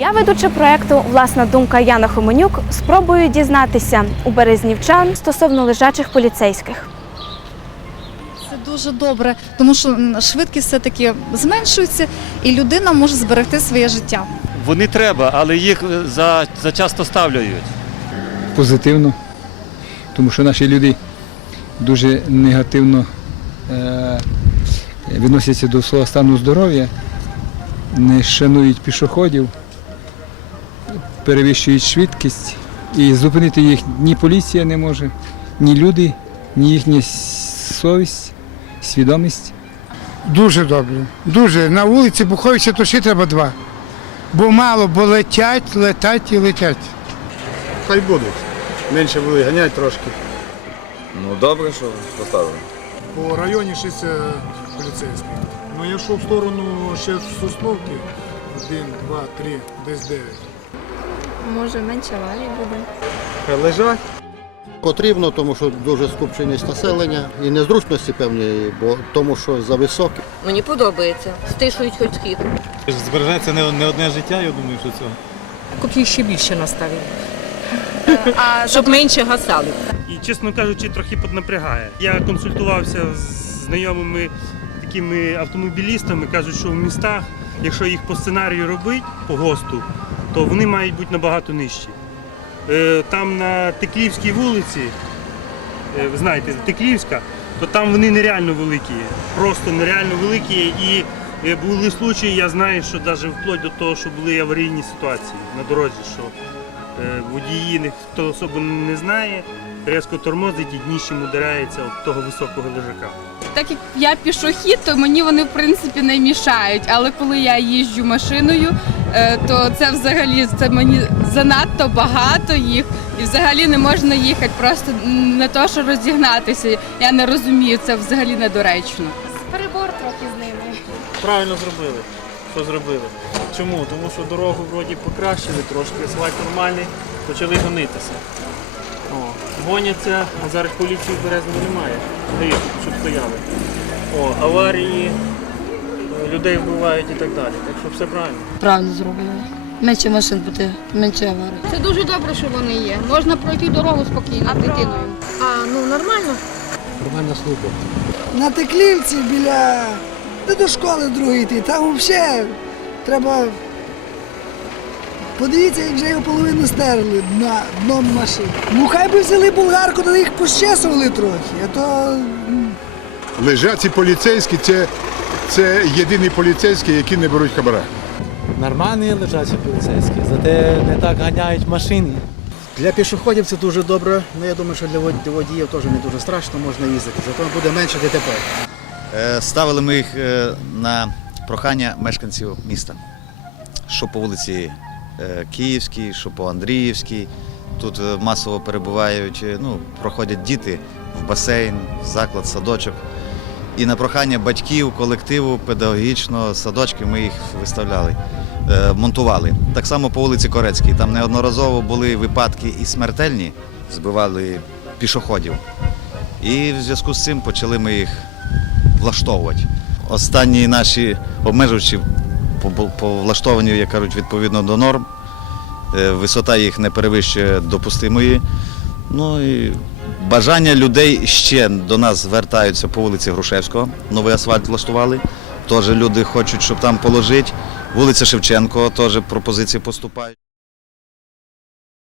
Я ведуча проекту Власна думка Яна Хоменюк спробую дізнатися у березнівчан стосовно лежачих поліцейських. Це дуже добре, тому що швидкість все-таки зменшується, і людина може зберегти своє життя. Вони треба, але їх е, за, зачасто ставлюють. позитивно, тому що наші люди дуже негативно е, відносяться до свого стану здоров'я, не шанують пішоходів, перевищують швидкість і зупинити їх ні поліція не може, ні люди, ні їхня совість, свідомість. Дуже добре. Дуже. На вулиці Буховича то ще треба два. Бо мало, бо летять, летять і летять. Хай будуть. Менше будуть ганяти трошки. Ну добре, що поставили. По районі 6 поліцейських. Ну я йшов в сторону ще Сосновки. Один, два, три, десь дев'ять. Може, менше аварій буде. Лежать. Потрібно, тому що дуже скупченість населення і незручності певні, бо тому що за високі. Мені подобається. Стишують хоч схід. Збережеться не, не одне життя, я думаю, що це. Копій ще більше наставили, А щоб менше гасали. і, чесно кажучи, трохи піднапрягає. Я консультувався з знайомими такими автомобілістами, кажуть, що в містах, якщо їх по сценарію робити, по ГОСТу, то вони мають бути набагато нижчі. Е, Там на Теклівській вулиці, е, ви знаєте, Теклівська, то там вони нереально великі, просто нереально великі. І е, були случаї, я знаю, що навіть вплоть до того, що були аварійні ситуації на дорозі, що водії ніхто особо не знає, різко тормозить і дніщем ударяється об того високого лежака. Так як я пішохід, то мені вони в принципі не мішають. Але коли я їжджу машиною, е, то це взагалі це мені занадто багато їх, і взагалі не можна їхати, просто не то, що розігнатися. Я не розумію, це взагалі недоречно. Перебор трохи з ними. Правильно зробили. Що зробили? Чому? Тому що дорогу вроді покращили трошки, асфальт нормальний, почали гонитися. О, гоняться, а зараз поліції в Березному немає. Щоб стояли. О, аварії, людей вбивають і так далі. Так що все правильно. Правильно зробили. Менше машин буде, менше аварій. Це дуже добре, що вони є. Можна пройти дорогу спокійно з дитиною. А, ну нормально. Нормальна служба. На Теклівці біля де до школи другої йти. Там взагалі треба. Подивіться, як вже його половину стерли на дном машини. Ну хай би взяли болгарку, то їх пощесували трохи, а то Лежаці поліцейські це, це єдині поліцейські, які не беруть хабара. Нормальні лежачі поліцейські, зате не так ганяють машини. Для пішоходів це дуже добре. Ну я думаю, що для водіїв теж не дуже страшно можна їздити. Зато буде менше ДТП. Е, Ставили ми їх е, на прохання мешканців міста. Що по вулиці е, Київській, що по Андріївській. Тут масово перебувають, ну, проходять діти в басейн, в заклад, садочок. І на прохання батьків, колективу педагогічного садочків ми їх виставляли, е, монтували. Так само по вулиці Корецькій. Там неодноразово були випадки і смертельні, збивали пішоходів. І в зв'язку з цим почали ми їх влаштовувати. Останні наші обмежувачі по влаштованню, як кажуть, відповідно до норм. Е, Висота їх не перевищує допустимої. Ну і бажання людей ще до нас звертаються по вулиці Грушевського. Новий асфальт влаштували. Теж люди хочуть, щоб там положити. Вулиця Шевченко теж пропозиції поступають.